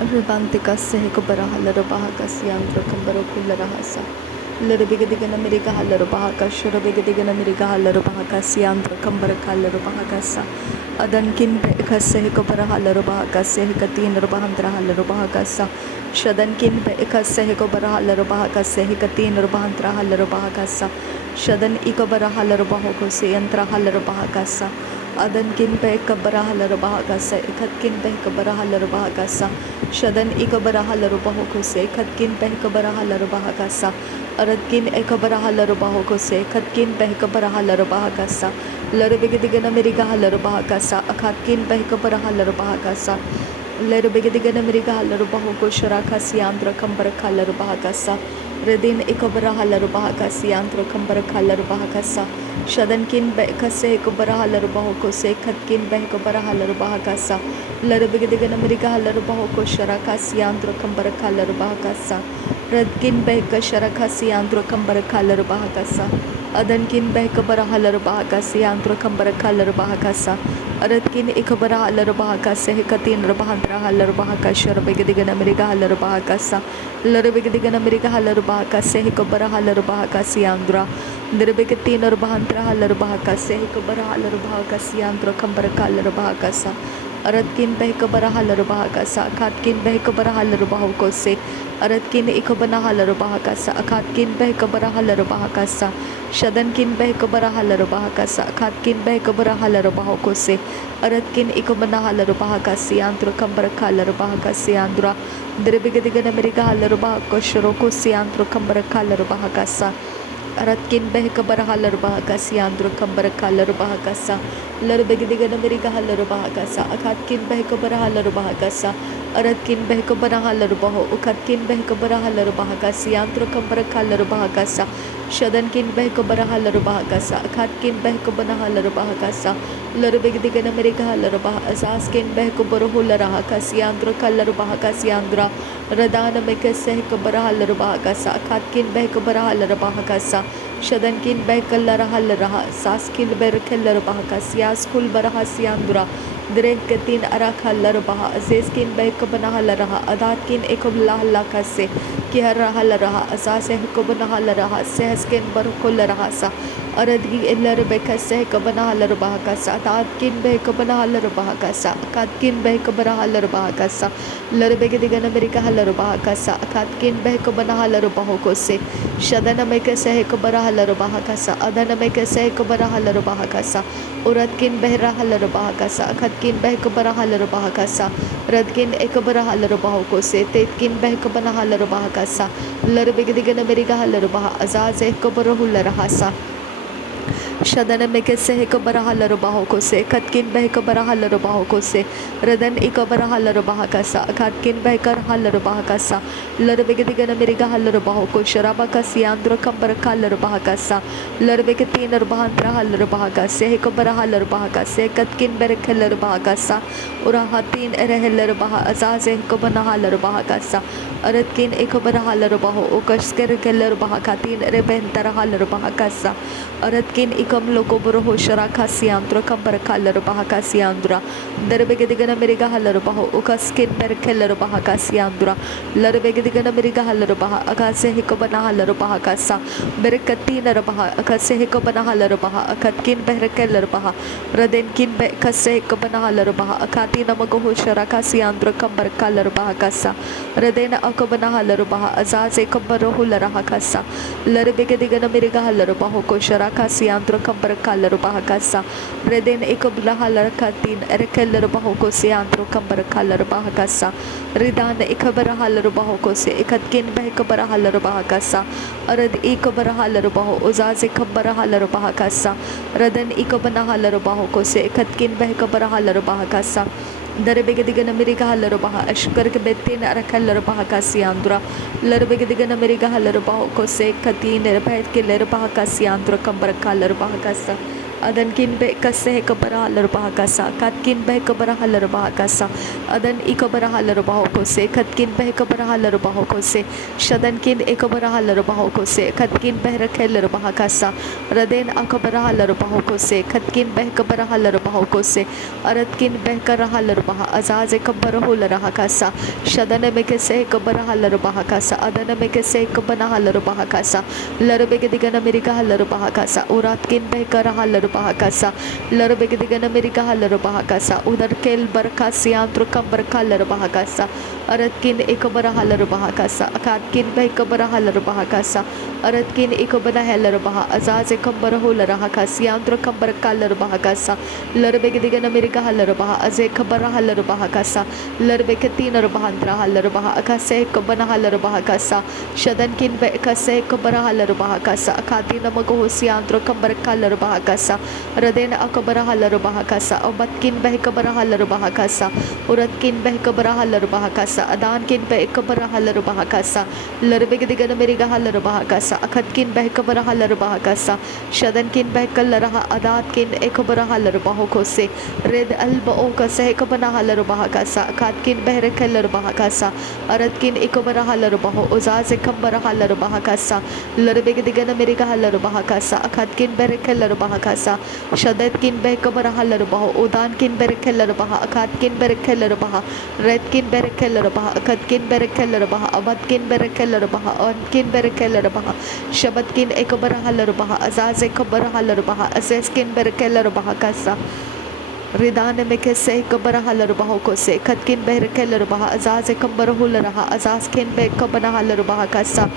Ribanticas Hecobaraha Larabahacas Yandra Cambarocularahasa Larabigadigana Mirikaha Larabahacas Shurabigadigana Mirikaha Larabahacas Yandra Cambaraka Larabahacasa Adankin Becas Hecobaraha Larabahacas Hekatin Rabahandraha Larabahacasa Shadankin Becas Hecobaraha Larabahacas Hekatin Rabahandraha Larabahacasa Shadan Ikobaraha Larabahocos Yantraha Larabahacasa Adankin Becabaraha Larabahacasa Ekatkin Becabaraha Larabahacasa Shadan ikabaraha larubaho se khatkin behkabaraha larubaha kasa aradkin ekabaraha larubaho se khatkin behkabaraha larubaha kasa larubigidigana mirigaha larubaha kasa akhatkin behkabaraha larubaha kasa larubigidigana mirigaha larubaho ko sharaka siandra kambaraka larubaha kasa redin ikabaraha larubaha kasiandra kambaraka larubaha kasa Shadankin Bekase Kubaraha Larubaho se Katkin Behkabaraha Larubaha kasa Larabigadigana Mirigaha Larubaho Sharaka Siandra Kambaraka Larubaha kasa Radkin Beka Sharaka Siandra Kambaraka Larubaha kasa Adankin Behkabaraha Larubaha Siandra Kambaraka Larubaha kasa Aradkin Ikabaraha Larubaha kasa Hekatin Rabahandraha Larubaha Sharabigadigana Mirigaha Larubaha kasa Larabigadigana Mirigaha Larubaha kasa Hekabaraha Larubaha Siandra Dirbigatin Rabahandraha Larubaha kasa Hekabaraha Larubaha Siandra Kambaraka Larubaha kasa Aradkin Behkabaraha Larubaha kasa Akatkin Behkabaraha Larubaha kose Aradkin Ikabanaha Larubaha kasa Akatkin Behkabaraha Larubaha kasa Shadankin Behkabaraha Larubaha kasa Akatkin Behkabaraha Larubaha kose Aradkin Ikabanaha Larubaha kasa Yandra Kambaraka Larubaha kasa Yandra Dirbigadigana Mirigaha Larubaha koshoroko Siandra Kambaraka Larubaha kasa Aratkin Behkabaraha Larubaha kasa Yandra Kambaraka Larubaha kasa Larbigidigana Mirigaha Larubaha kasa Akatkin Behkabaraha Larubaha kasa Aratkin Behkabaraha Larubaho Ukatkin Behkabaraha Larubaha kasa Yandra Kambaraka Larubaha kasa Shadankin Behkabaraha Larubaha kasa Akatkin Behkabaraha Larubaha kasa Larbigidigana Mirigaha Larubaha Asaskin Behkabarahu Laraha kasa Yandra Kalarubaha kasa Yandra Radana Mekase Kabaraha Larubaha kasa Akatkin Behkabaraha Larubaha kasa Shadankin Behkalaraha Laraha Saskin Berkel Larubaha kasa Yaskul Baraha Siandra Direkatin Arakha Larabaha Azeskin Behkabanaha Laraha Adatkin Ekablah Lakase Kiharaha Laraha Asase Hekabanaha Laraha Sehskin Barkul Larahasa Aradgi Elarbeka Sehkabanaha Larabaha kasa Adatkin Behkabanaha Larabaha kasa Akatkin Behkabaraha Larabaha kasa Larbegidigana Amerika Larabaha kasa Akatkin Behkabanaha Larabaho kose Shadana Meka Sehkabaraha Larabaha kasa Adana Meka Sehkabaraha Larabaha kasa Uratkin Behraha Larabaha kasa Akatkin Behkabaraha Larabaha kasa Radkin Ekabaraha Larabaho kose Tetkin Behkabanaha Larabaha kasa Larbegidigana Amerika Larabaha Azaz Ekabarahu Larahasa Shadana Mekase Hekabaraha Larabaho kose Katkin Behkabaraha Larabaho kose Radan Ikabaraha Larabaha kasa Katkin Behkaraha Larabaha kasa Larbegadigana Mirigaha Larabaho Kosharabaka Siandra Kambaraka Larabaha kasa Larbegatin Rabahandraha Larabaha kase Hekabaraha Larabaha kase Katkin Berkel Larabaha kasa Urahatin Erehel Larabaha Azaz Hekabanaha Larabaha kasa Aratkin Ikabaraha Larabaho Okashker Larabaha Katin Rebentaraha Larabaha kasa Aratkin Ikam Lokoboroho Sharaka Siandra Kambaraka Larabaha Siandra Darbegadigana Mirigaha Larabaho Ukaskin Berkel Larabaha Siandra Larbegadigana Mirigaha Larabaha Akase Hikabanaha Larabaha kasa Berkatina Rabaha Akase Hikabanaha Larabaha Akatkin Berkel Larabaha Radenkin Bekase Hikabanaha Larabaha Akatina Magaho Sharaka Siandra Kambaraka Larabaha kasa Radena Akabanaha Larabaha Azaze Kambarohu Laraha kasa Larbegadigana Mirigaha Larabaho Kosharaka Siandra Kambaraka Larubaha kasa Reden Ikablaha Larakatin Erekel Larubaho Kosiandro Kambaraka Larubaha kasa Ridan Ikabaraha Larubaho Kose Ikatkin Behkabaraha Larubaha kasa Arad Ikabaraha Larubaho Uzazi Kabaraha Larubaha kasa Radan Ikabanaha Larubaho Kose Ikatkin Behkabaraha Larubaha kasa Darbegadigana Mirigaha Larabaha Ashkar Betin Arakal Larabaha Kasiandra Larbegadigana Mirigaha Larabaho Kose Katin Repet Larabaha Kasiandra Kambaraka Larabaha Kasa Adan kin be kase kabara halar kasa kat kin be kabara halar kasa adan ikabara halar ko se kat kin be kabara halar ko se shadan kin ekabara halar ko se kat kin be rakhelar kasa raden akabara halar ko se kat kin be kabara halar ko se arat kin be kara halar azaz ekabara hular kasa shadan me kase kabara halar kasa adan me kase kabana halar kasa larbe ke digana meri ka halar kasa urat kin be kara halar kasa larbe ke digana meri ka halar kasa udar kel barka siantro kam barka halar kasa arat kin ekabara halar kasa akat kin be kabara halar kasa arat kin ekabana halar azaz ekabara hular kasa siantro kam barka halar kasa larbe ke digana meri ka halar aze kabara halar kasa larbe ke tinar bahandra halar akase kabana halar kasa shadan kin be kase kabara halar kasa akati namago siantro kam barka halar kasa radena akabara halar kasa obat kin be kabara halar kasa urat kin be kabara halar kasa adan kin be kabara halar kasa larbe ke digana meri ka halar kasa akat kin be kabara halar kasa shadan kin be kallar adat kin ekabara halar ko se red alba o kase kabana halar kasa akat kin be rekelar kasa arat kin ekabara halar uzaz ekabara halar kasa larbe ke digana meri ka halar kasa akat kin be rekelar kasa shadat kin be kabara halar udan kin be rekelar akat kin be rekelar red kin be rekelar akat kin be rekelar abad kin be rekelar on kin be rekelar shabat kin ekabara halar azaz ekabara halar azaz kin be rekelar kasa रिदान में के से cover huller बहो को से खत किन बहर के लर बहा अजाज कबर हुल रहा अजाज किन बे कबना हलर बहा कसा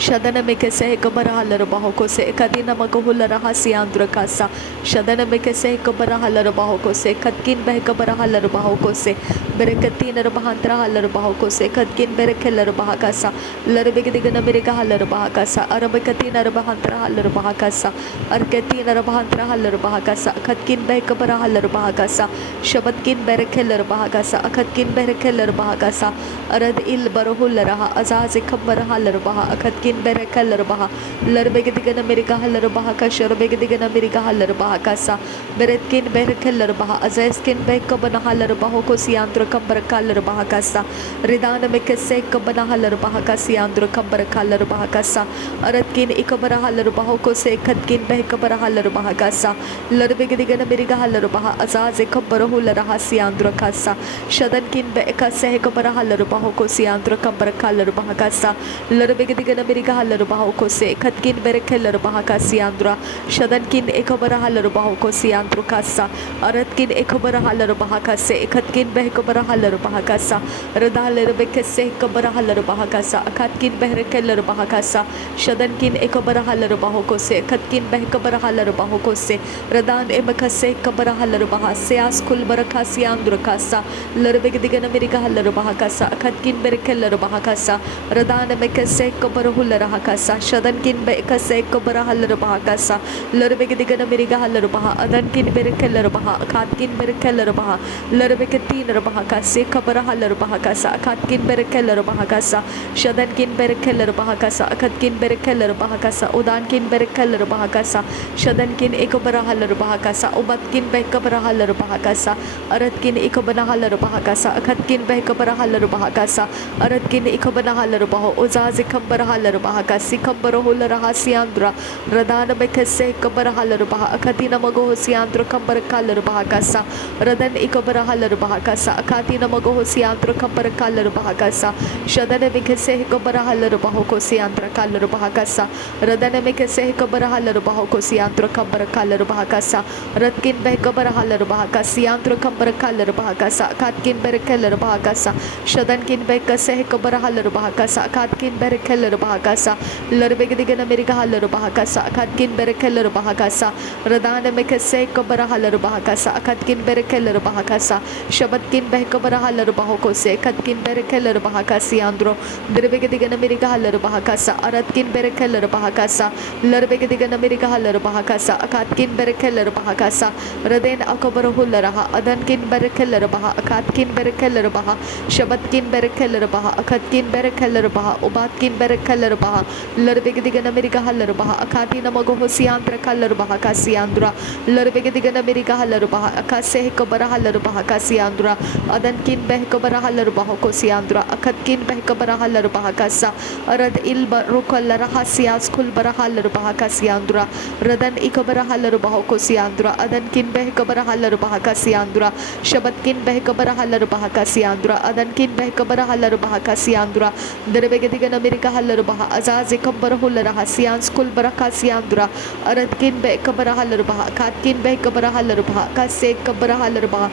शदन में के से कबर हलर बहो को से कदिन मग हुल रहा सियांद्र कसा शदन में के से कबर हलर बहो को से खत किन बह कबर हलर बहो को से बेरकती नर बहांतरा हलर बहो को से खत किन बेर के लर बहा कसा लर बेग दिगन मेरे का हलर बहा कसा अरब कती नर बहांतरा हलर बहा कसा अरकती नर बहांतरा हलर बहा कसा खत किन बह कबर हलर बहा कसा शबत किन बेर के लर बहा कसा खत किन बेर के लर बहा कसा अरद इल बरहुल रहा अजाज खबर हलर बहा खत किन बेर के लर बहा लर बेग दिगन मेरे का हलर बहा का शर बेग दिगन मेरे का हलर बहा कसा बेरत किन बेर के लर बहा अजैस किन बह कबन हलर बहो को सियांद्र कबर कालर बहा कसा रिदान में किसे कबन हलर बहा का सियांद्र कबर कालर बहा कसा अरत किन इकबर हलर बहो को से खत किन बह कबर हलर बहा कसा लर बेग दिगन मेरे का हलर बहा अजाज खबर हुल रहा सियांद्र कसा शदन किन बह का सह कबर हलर बहो को सियांद्र कबर कालर बहा कसा लर बेग दिगन मेरे का हलर बहो को से खत किन बेर खेलर बहा का सियांद्र शदन किन एकबर हलर बहो को सियांद्र कसा अरत किन एकबर हलर बहा का से खत किन बह कबर हलर बहा कसा रदालर बेक से कबर हलर बहा कसा खत किन बहर खेलर बहा कसा शदन किन एकबर हलर बहो को से खत किन बह कबर हलर बहो को से रदान एमक से कबर हलर बहा सियास कुल बरखा सियांद्र कसा लर बेग दिगन मेरे का हलर बहा कसा खत किन बेर खेलर बहा कसा रदान में से कबर हुल रहा कसा शदन किन बेक से कबर हलर बहा कसा लर बेग दिगन मेरे का हलर बहा अदन किन बेर खेलर बहा खात किन बेर खेलर बहा लर बेग तीन बहा का से कबर हलर बहा कसा खात किन बेर खेलर बहा कसा शदन किन बेर खेलर बहा कसा खत किन बेर खेलर बहा कसा उदान किन बेर खेलर बहा कसा शदन किन एक बर हलर बहा कसा उबत किन बेक बर हलर बहा कसा अरत किन एक बना हलर बहा कसा खत किन बेक बर हलर बहा कसा अरत किन एक बना हलर बहा उजाज खबर हलर बहा कसी खबर हुल रहा सियांद्र रदान बेक से कबर हलर बहा अखती नमगो सियांद्र खबर कालर बहा कसा रदन इकबर हलर बहा कसा अखाती नमगो सियांद्र खबर कालर बहा कसा शदन बेक से कबर हलर बहो को सियांद्र कालर बहा कसा रदन बेक से कबर हलर बहो को सियांद्र खबर कालर बहा कसा रतकिन बह कबर हलर बहा का सियांद्र खबर कालर बहा कसा अखात किन बेर खेलर बहा कसा शदन किन बेक से कबर हलर बहा कसा अखात किन बेर खेलर बहा कसा लर बेग दिगन मेरे का हलर बहा कसा अखात किन बेर खेलर बहा कसा रदान में से कबर हलर बहा कसा अखात किन बेर खेलर बहा कसा शबत किन बह कबर हलर बहो को से खत किन बेर खेलर बहा का सियांद्रो दिरबेग दिगन मेरे का हलर बहा कसा अरत किन बेर खेलर बहा कसा लर बेग दिगन मेरे का हलर बहा कसा अखात किन बेर खेलर बहा कसा रदेन अकबर हुल रहा अदन किन बेर खेलर बहा अखात किन बेर खेलर बहा शबत किन बेर खेलर बहा अखत किन बेर खेलर बहा उबात किन बेर खेलर baha larbegediga America Hallerbaha Akati Namago Siantra Kallerbaha Kasiandra Larbegediga America Hallerbaha Akase Kabara Hallerbaha Kasiandra Adankin Behkabara Hallerbaha Kosiandra Akatkin Behkabara Hallerbaha Kasa Arad Ilba Rukalara Sias Kulbara Hallerbaha Kasiandra Radan Ikabara Hallerbaha Kosiandra Adankin Behkabara Hallerbaha Kasiandra Shabatkin Behkabara Hallerbaha Kasiandra Adankin Behkabara Hallerbaha Kasiandra Derebegediga America Hallerbaha Azazikabara Hullaraha Sians Kulbaraka Siandra Aradkin Behkabara Hallerbaha Katkin Behkabara Hallerbaha Kase Kabara Hallerbaha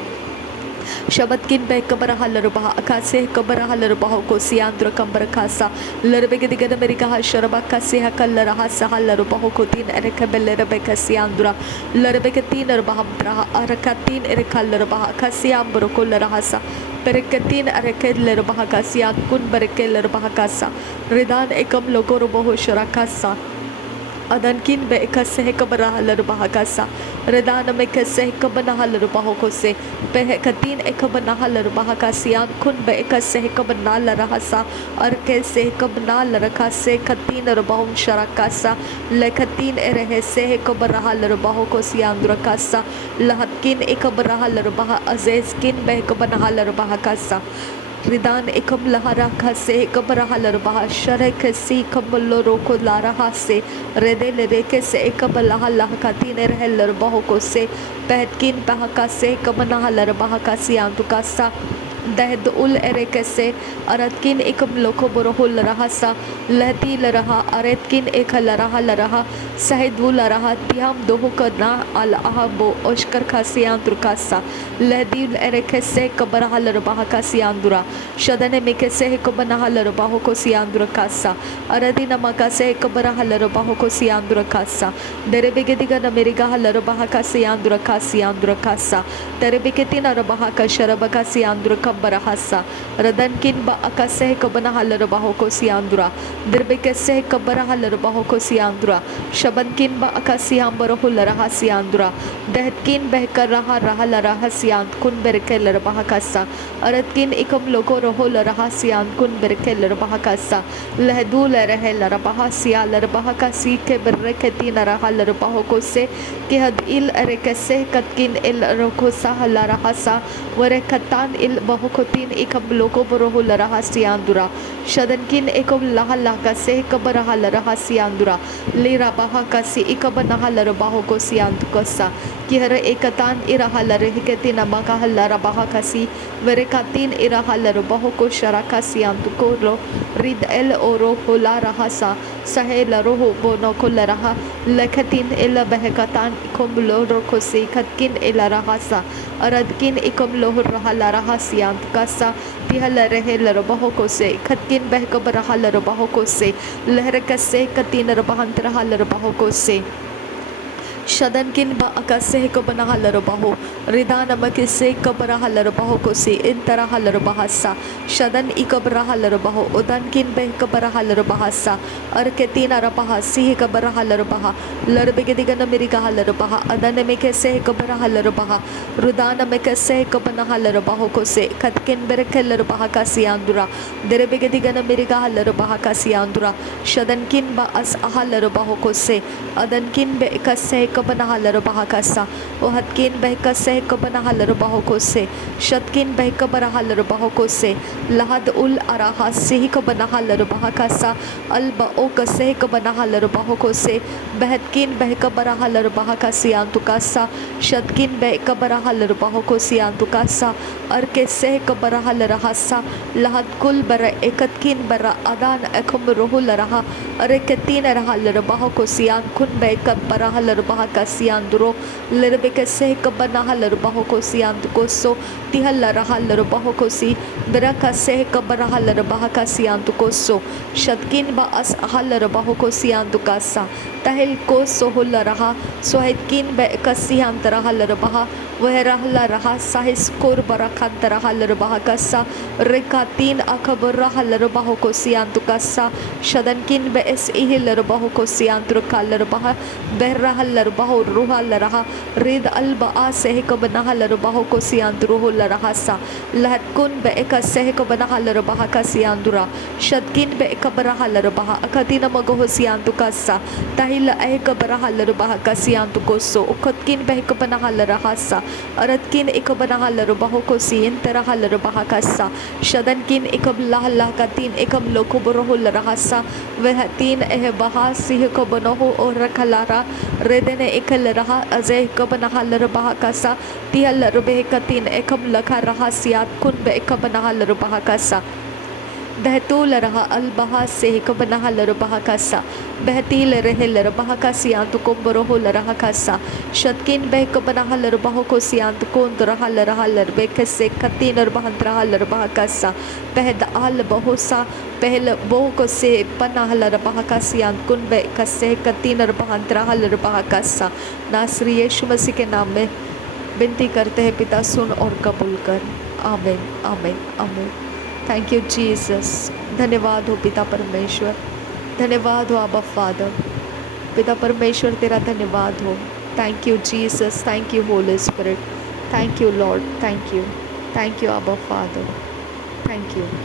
Shabatkin Bekabara Hallerbaha Akase Kabara Hallerbaha Kosiandra Kambarakasa Lerbegedigan America Sharabaka Sehakalara Sahalarbaho Kotin Erekabella Rebecca Siandra Lerbekatin Bahamtra Arakatin Erekalarbaha Kasiambro Kolarahasa Perekatin Areked Lerbahakasia Kun Berekel Bahakasa Ridan Ekam Logoroboho Sharakasa Adankin be ekase kabara halar bahakasa redana me kase kabana halar bahokose behekatin ekabana halar bahakasian kun be ekase kabana larahasa arkese kabana larakase katin rabahum sharakasa lekatin erehese kabara halar bahokosian durakasa lahatkin ekabara halar bah azeskin be kabana halar bahakasa Ridan ekam lahara khase kabara halar baha share khasi kamlo roko lara hase rede lere se ekam laha katin erheller baho ko se pehkin bahaka se kamana halar baha kasi antukasa दहद उल एरेके से अरतकिन एकम लोको बरोहुल रहसा लहती लरहा अरतकिन एक लरहा लरहा सहदु लरहा तियाम दोहो करना अल अहबो ओशकर खासियां तुरकासा लहदी एरेके से कबरहा लरबाहा कासियांदुरा शदने मेके से कबनहा लरबाहो को सियांदुरा कासा अरदी नमका से कबरहा लरबाहो को सियांदुरा कासा दरे बेगेदिगा नमेरिगा लरबाहा कासियांदुरा कासा दरे बेगेतिना रबाहा का शरबका सियांदुरा Barahasa Radankin ba akaseh kabana halarbaho ko siandura dirbekeseh kabara halarbaho ko siandura shabankin ba akasiyam barahu laraha siandura dehkin behkar raha laraha siand kun berkel laraha kasa aratkin ikam logo roho laraha siand kun berkel laraha kasa lehdu larahe laraha siya laraha kasi ke berreketi laraha laraha ko se ke had il rekeseh katkin il roko sah laraha sa warekatan il Kotin ekam logo borohu laraha siandura shadankin ekam laha laga se kabaraha laraha siandura lera baha kasi ekabanaha larabaho ko siandukasa kihara ekatan iraha larehiketi namaka larabaha kasi verekatin iraha larabaho ko sharaka sianduko ro rid el oro hola rahasa sahe laroho bono ko laraha lekatin ila behekatan ikom loro ko se katkin ila rahasa aradkin ikom lohur raha laraha siand kasa pihal rehe larabaho ko se katkin behkabaraha larabaho ko se lehrkase katin rabahantra larabaho ko se Shadankin ba akase ko banaha larabaho Rida namakise kabaraha larabaho ko se intaraha larabahasa Shadan ikabaraha larabaho Udankin beh kabaraha larabahasa Arketina rabaha sihi kabaraha larabaha Larbegediga namirigaha larabaha Adana mekese kabaraha larabaha Rudana mekese kabanaha larabaho ko se Katkin berke larabaha kasiyandura Derebegediga namirigaha larabaha kasiyandura Shadankin ba as aha larabaho ko se Adankin be kase kabanaha larabaha kasa o hatkin behkase kabanaha larabaho ko se shatkin behkabaraha larabaho ko se lahad ul araha sihi kabanaha larabaha kasa alba o kase kabanaha larabaho ko se behatkin behkabaraha larabaha kasiyantu kasa shatkin behkabaraha larabaho ko siyantu kasa arke se kabaraha larahasa lahad kul bara ekatkin bara adan ekum rohu laraha areketin raha larabaho ko siyan kun behkabaraha larabaha kasianduro lerbekese kabanaha larabaho ko siyantu so tihal laraha larabaho ko si berakase kabaraha larabaha kasiyantu so shatkin ba as ahal larabaho ko siyantu kasa tahil ko sohul laraha sohetkin be kasiyantaraha larabaha वह रहला रहा साहिस core बरखत रहल बहकसा रेकातीन अखबर रहल बहको सियांतुकसा शदनकिन base इहिल बहको सियांतुकल बह बहरहल बहो Ruhl रहा rhythm अलबा सहक बनहल बहको सियांतुरुहल रहा सा लहतकुन बेक सहक बनहल बहका सियांतुरा शदकिन बेक बरहल बह अकतिन मगो सियांतुकसा Tahil ehk barahal rubah kasiantu koso ukotkin behk banahal rahasa aratkin ek banahal rubah kosi enterahal rubah kasa shadankin ek lahlah katin ekam lokho borohul rahasa vehtin eh bahasih ko banohu or rakhalara redene ekal raha azeh ko banahal rubah kasa tihal rubeh katin ekam lakha rahasiat kun be ek banahal rubah kasa बहतूल रहा अलबहा से कबनहा लरबहा कासा बहतील रहे लरबहा का सियांत को बरोहो लरहा कासा शतकिन बह कबनहा लरबहा को सियांत को रहा लरहा लरबे से कतीन रबहन रहा लरबहा कासा पहद आल बहुसा पहल बहु को से पनाह लरबहा का सियांत कुन बह कसे कतीन रबहन रहा लरबहा कासा नासरी यीशु मसीह के नाम में विनती करते हैं पिता सुन और कबूल कर आमीन आमीन आमीन। Thank you Jesus. धन्यवाद हो पिता परमेश्वर, धन्यवाद हो आबा फादर। पिता परमेश्वर तेरा धन्यवाद हो। Thank you Jesus, thank you Holi spirit, thank you Lord, thank you आबा फादर, थैंक यू।